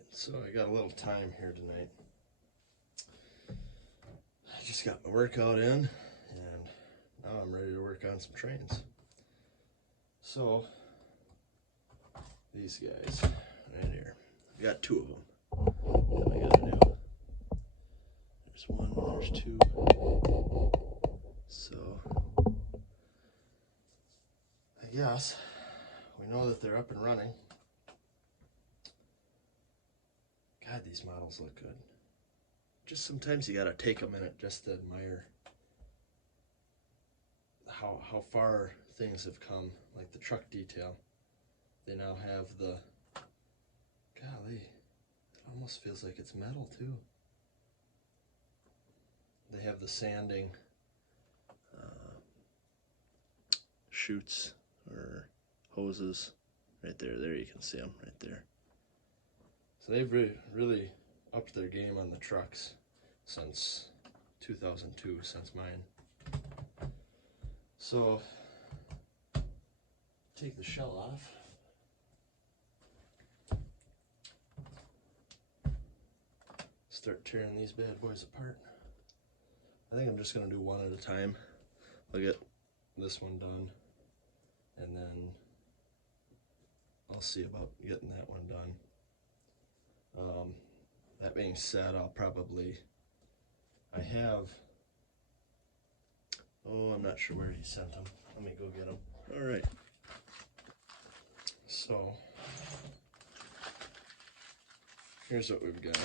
Alright, so I got a little time here tonight. I just got my workout in, and now I'm ready to work on some trains. So, these guys right here. I got two of them. What I gotta do. There's one, there's two. So, I guess we know that they're up and running. God, these models look good. Just sometimes you gotta take a minute just to admire how far things have come. Like the truck detail, they now have the, golly, it almost feels like it's metal too. They have the sanding chutes or hoses right there. There you can see them right there. So they've really upped their game on the trucks since 2002, since mine. So, take the shell off. Start tearing these bad boys apart. I think I'm just going to do one at a time. I'll get this one done, and then I'll see about getting that one done. That being said, I have, I'm not sure where he sent them. Let me go get them. All right. So, here's what we've got.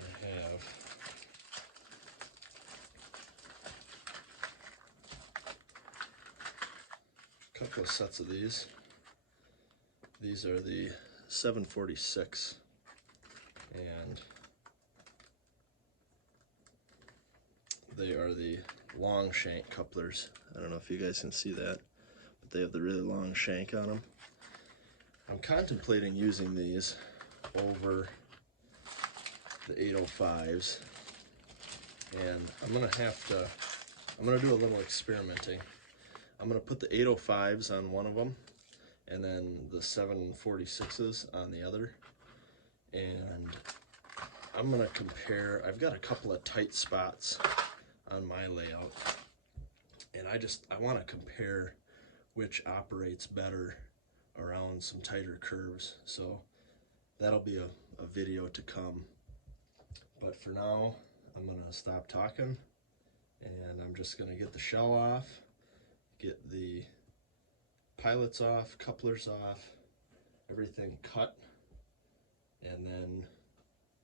I have a couple of sets of these. These are the 746, and they are the long shank couplers. I don't know if you guys can see that, but they have the really long shank on them. I'm contemplating using these over the 805s, and I'm gonna do a little experimenting. I'm gonna put the 805s on one of them, and then the 746s on the other, and I'm gonna compare. I've got a couple of tight spots on my layout, and I want to compare which operates better around some tighter curves. So that'll be a video to come, but for now I'm gonna stop talking, and I'm just gonna get the shell off, get the pilots off, couplers off, everything cut, and then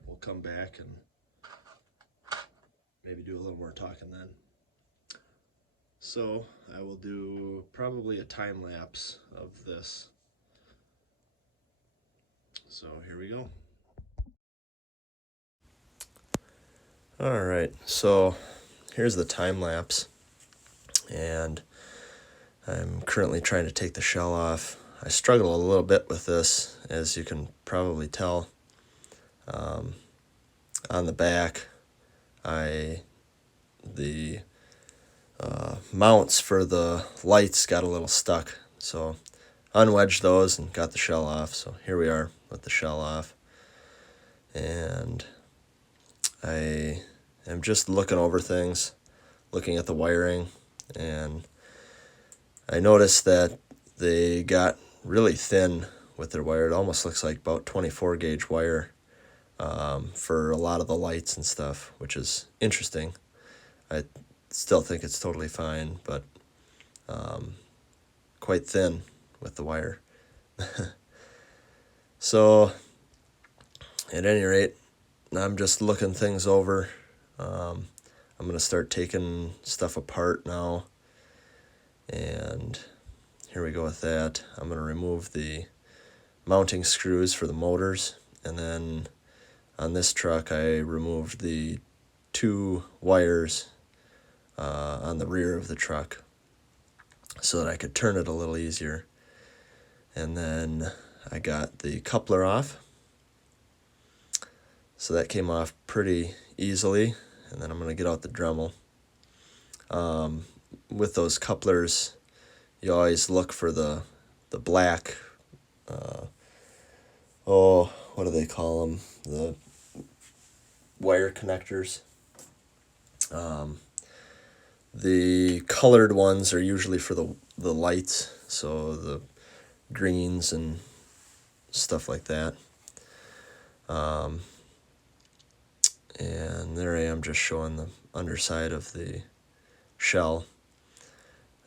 we'll come back and maybe do a little more talking then. So I will do probably a time lapse of this. So here we go. All right, so here's the time lapse, and I'm currently trying to take the shell off. I struggle a little bit with this, as you can probably tell. On the back, the mounts for the lights got a little stuck, so unwedged those and got the shell off. So here we are with the shell off, and I am just looking over things, looking at the wiring, and I noticed that they got really thin with their wire. It almost looks like about 24 gauge wire for a lot of the lights and stuff, which is interesting. I still think it's totally fine, but quite thin with the wire. So at any rate, I'm just looking things over. I'm going to start taking stuff apart now, and here we go with that. I'm going to remove the mounting screws for the motors, and then on this truck I removed the two wires on the rear of the truck so that I could turn it a little easier. And then I got the coupler off, so that came off pretty easily. And then I'm going to get out the Dremel. With those couplers, you always look for the black oh, what do they call them? The wire connectors. The colored ones are usually for the lights, so the greens and stuff like that. And there I am just showing the underside of the shell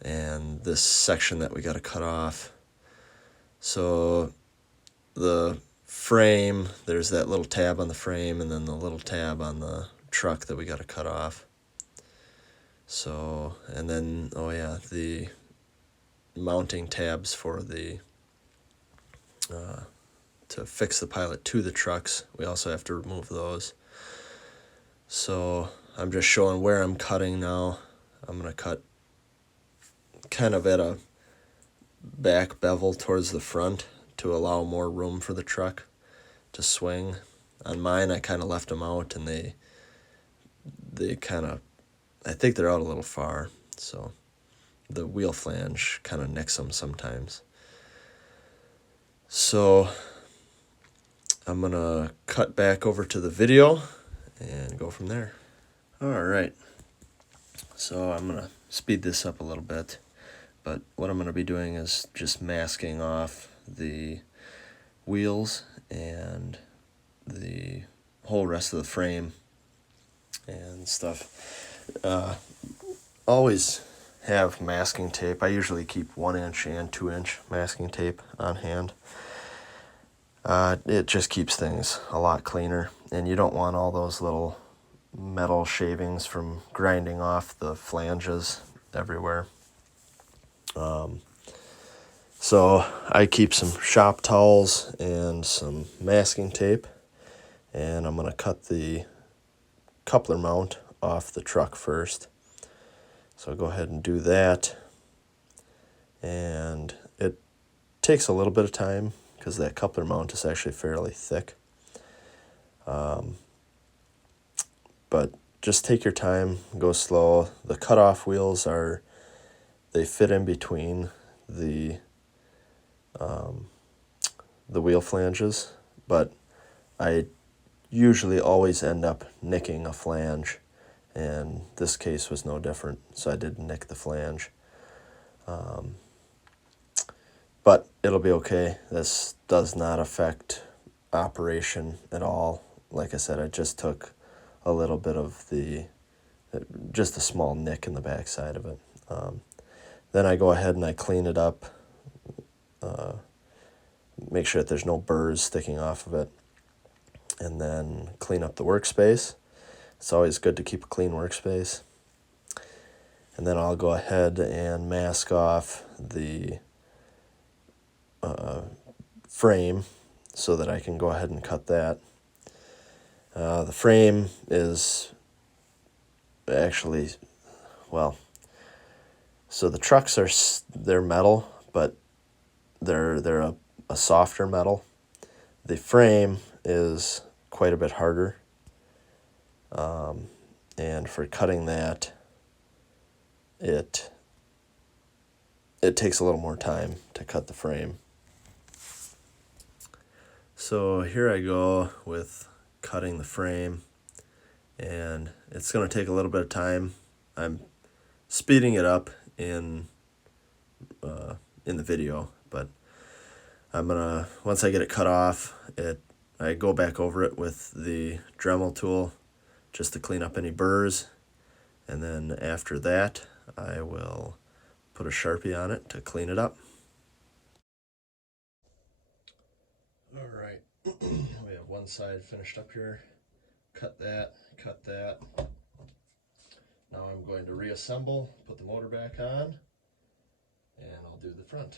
and this section that we got to cut off. So the frame, there's that little tab on the frame and then the little tab on the truck that we got to cut off. So, and then, oh yeah, the mounting tabs for the to fix the pilot to the trucks, we also have to remove those. So I'm just showing where I'm cutting now. I'm going to cut kind of at a back bevel towards the front to allow more room for the truck to swing. On mine, I kind of left them out, and they kind of, I think they're out a little far, so the wheel flange kind of nicks them sometimes. So I'm going to cut back over to the video and go from there. All right, so I'm going to speed this up a little bit, but what I'm going to be doing is just masking off the wheels and the whole rest of the frame and stuff. Always have masking tape. I usually keep 1-inch and 2-inch masking tape on hand. It just keeps things a lot cleaner, and you don't want all those little metal shavings from grinding off the flanges everywhere. So I keep some shop towels and some masking tape, and I'm going to cut the coupler mount off the truck first. So I'll go ahead and do that, and it takes a little bit of time because that coupler mount is actually fairly thick. But just take your time, go slow. The cutoff wheels they fit in between the wheel flanges, but I usually always end up nicking a flange, and this case was no different, so I did nick the flange. But it'll be okay. This does not affect operation at all. Like I said, I just took a little bit of just a small nick in the back side of it. Then I go ahead and I clean it up, make sure that there's no burrs sticking off of it, and then clean up the workspace. It's always good to keep a clean workspace. And then I'll go ahead and mask off the frame so that I can go ahead and cut that. The frame is actually, well, so the trucks they're metal, but they're a softer metal. The frame is quite a bit harder, and for cutting that, it takes a little more time to cut the frame. So here I go with cutting the frame, and it's going to take a little bit of time. I'm speeding it up in the video, but I'm gonna, once I get it cut off, I go back over it with the Dremel tool just to clean up any burrs, and then after that I will put a Sharpie on it to clean it up. All right, we have one side finished up here. Cut that. Now I'm going to reassemble, put the motor back on, and I'll do the front.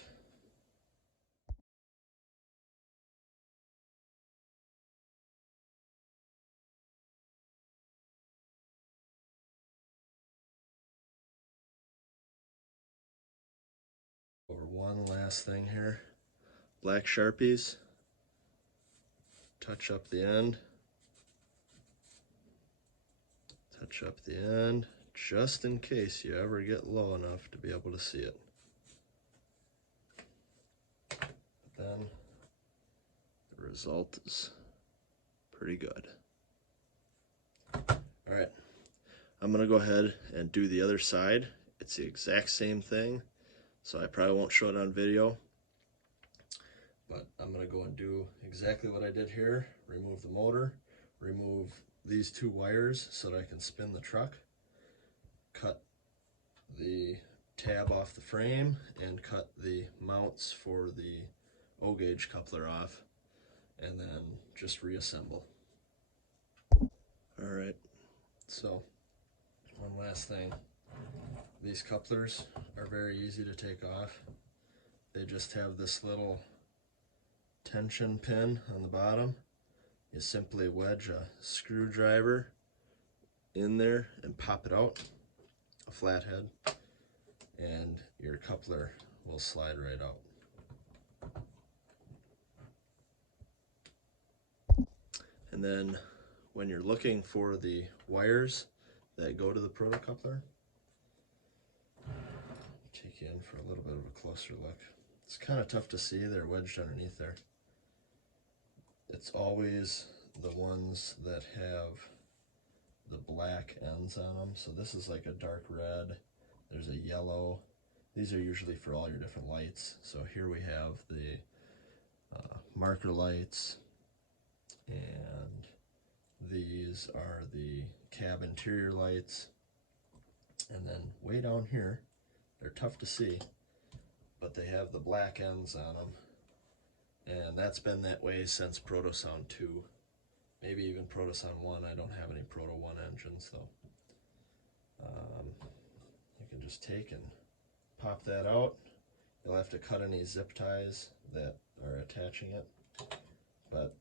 Over one last thing here. Black Sharpies. Touch up the end. Touch up the end, just in case you ever get low enough to be able to see it. But then the result is pretty good. All right, I'm gonna go ahead and do the other side. It's the exact same thing, so I probably won't show it on video, but I'm gonna go and do exactly what I did here. Remove the motor, remove these two wires so that I can spin the truck, cut the tab off the frame, and cut the mounts for the O-gauge coupler off, and then just reassemble. All right, so one last thing. These couplers are very easy to take off. They just have this little tension pin on the bottom. You simply wedge a screwdriver in there and pop it out, a flathead, and your coupler will slide right out. And then when you're looking for the wires that go to the protocoupler, take you in for a little bit of a closer look. It's kind of tough to see, they're wedged underneath there. It's always the ones that have the black ends on them. So this is like a dark red, there's a yellow. These are usually for all your different lights. So here we have the marker lights, and these are the cab interior lights. And then way down here, they're tough to see, but they have the black ends on them. And that's been that way since Protosound 2, maybe even Protosound 1. I don't have any Proto 1 engines though. You can just take and pop that out. You'll have to cut any zip ties that are attaching it, but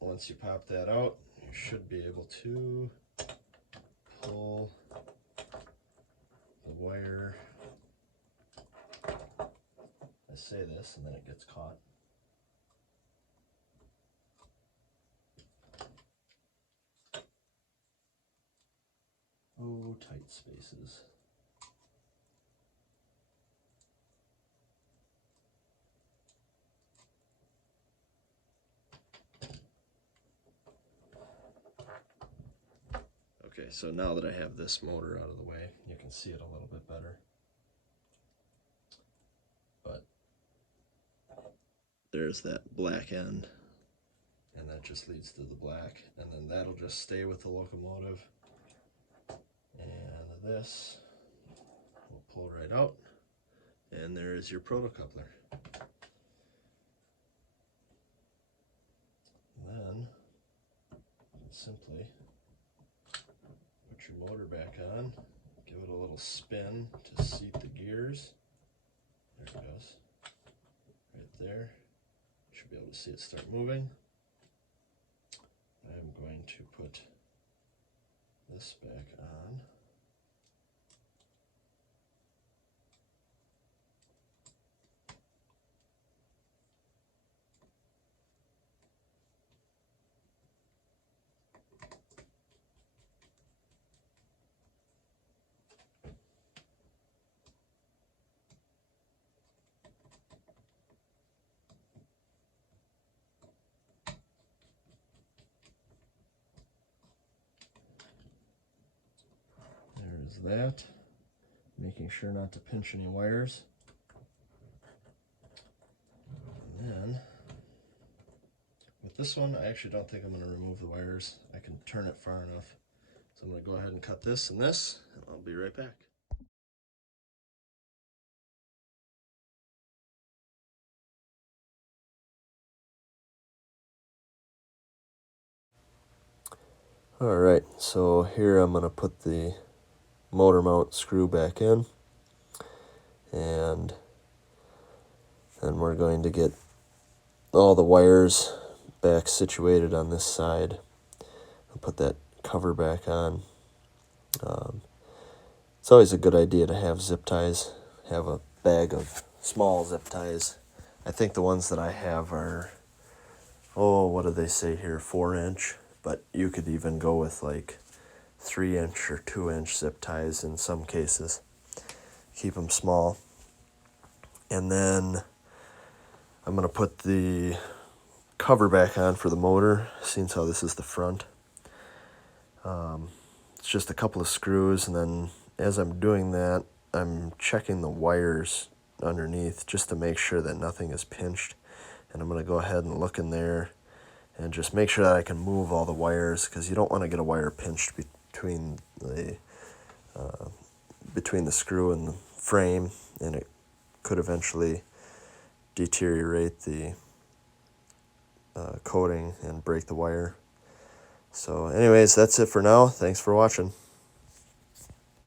once you pop that out, you should be able to pull the wire. I say this and then it gets caught. Oh, tight spaces. Okay, so now that I have this motor out of the way, you can see it a little bit better. But there's that black end, and that just leads to the black, and then that'll just stay with the locomotive. And this will pull right out, and there is your protocoupler. Then simply put your motor back on, give it a little spin to seat the gears. There it goes, right there. You should be able to see it start moving. I'm going to put this back on. There's that. Making sure not to pinch any wires. And then with this one, I actually don't think I'm going to remove the wires. I can turn it far enough. So I'm going to go ahead and cut this and this, and I'll be right back. Alright, so here I'm going to put the motor mount screw back in, and then we're going to get all the wires back situated on this side. I'll put that cover back on. It's always a good idea to have zip ties, have a bag of small zip ties. I think the ones that I have are, oh, what do they say here, 4-inch, but you could even go with like 3-inch or 2-inch zip ties in some cases. Keep them small. And then I'm going to put the cover back on for the motor, seeing how this is the front. It's just a couple of screws, and then as I'm doing that, I'm checking the wires underneath just to make sure that nothing is pinched. And I'm going to go ahead and look in there and just make sure that I can move all the wires, because you don't want to get a wire pinched between the screw and the frame, and it could eventually deteriorate the coating and break the wire. So anyways, that's it for now. Thanks for watching.